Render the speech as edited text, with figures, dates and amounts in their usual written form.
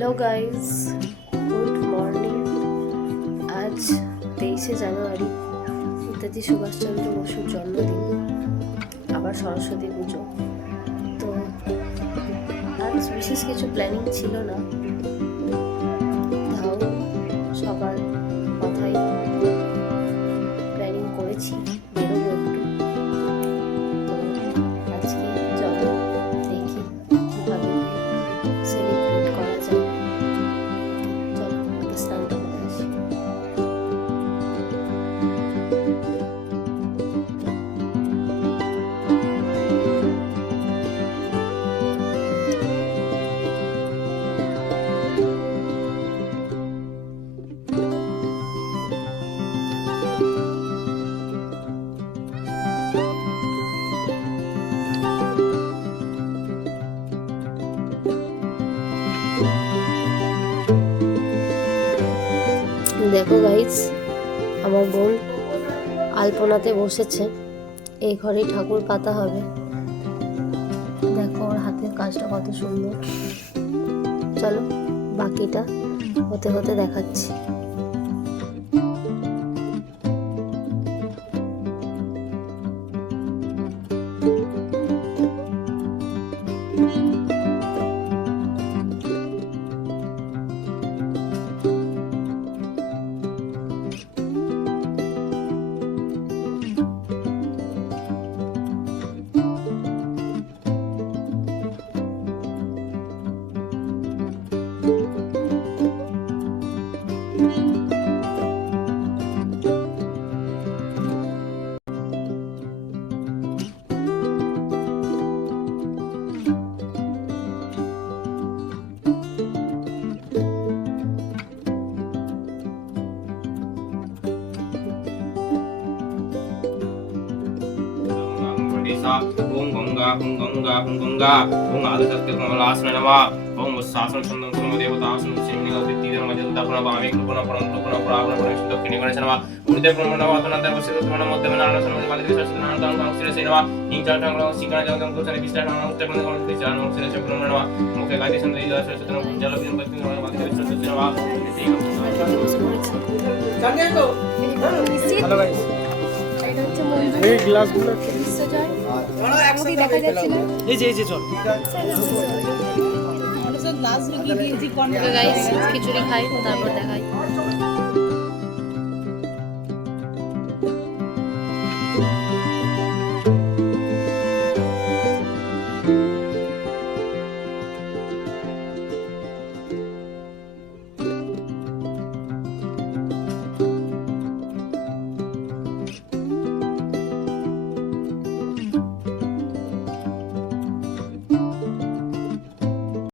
Hello guys, good morning. আজ 23শে জানুয়ারি, নেতাজি সুভাষচন্দ্র বসুর জন্মদিন, আবার সরস্বতী পুজো। তো আজ বিশেষ কিছু প্ল্যানিং ছিল না, তাও সবার কথাই প্ল্যানিং করেছি বেরোবো একটু। তো আজকে চলো দেখি কীভাবে সেলিব্রেট করা যায়। চলো আগে স্নানটা করে আসি। দেখো গাইজ, আমার বোন আলপনাতে বসেছে। এই ঘরেই ঠাকুর পাতা হবে। দেখো ওর হাতের কাজটা কত সুন্দর। চলো বাকিটা হতে হতে দেখাচ্ছি। ओम गंगा हुं गंगा हुं गंगा ओम आदिशक्ति कमलासने नमः ओम शासन चंदन कुर्म देवतासन सिंहिंग तिथिर मध्य तपना भावे कृपण परम कृपण प्रावण परमेश्वर दक्षिणे गणेश नमः उदिते ब्रह्मण वातनाते वसिष्ठ मण मध्य में नारायण सन्मति मालिक विश्वास नारायण तान भक्ति से नमः हिं चार टांग सिंगण जगदम कुसने विष्टा नाम उत्तर मन कमल से जान से से ब्रह्मण नमः मुखे गायत्री संदि दास चतन जल बिन भक्ति नमः मालिक विश्वास से नमः জানেন তো হ্যালো গাইস, এটা হচ্ছে মন্দির। এই গ্লাসগুলো বিশ্বজয় বড় মোটামুটি দেখা যাচ্ছিল। এই যে চল। তো গাইস খিচুড়ি খাই, তারপর দেখাই।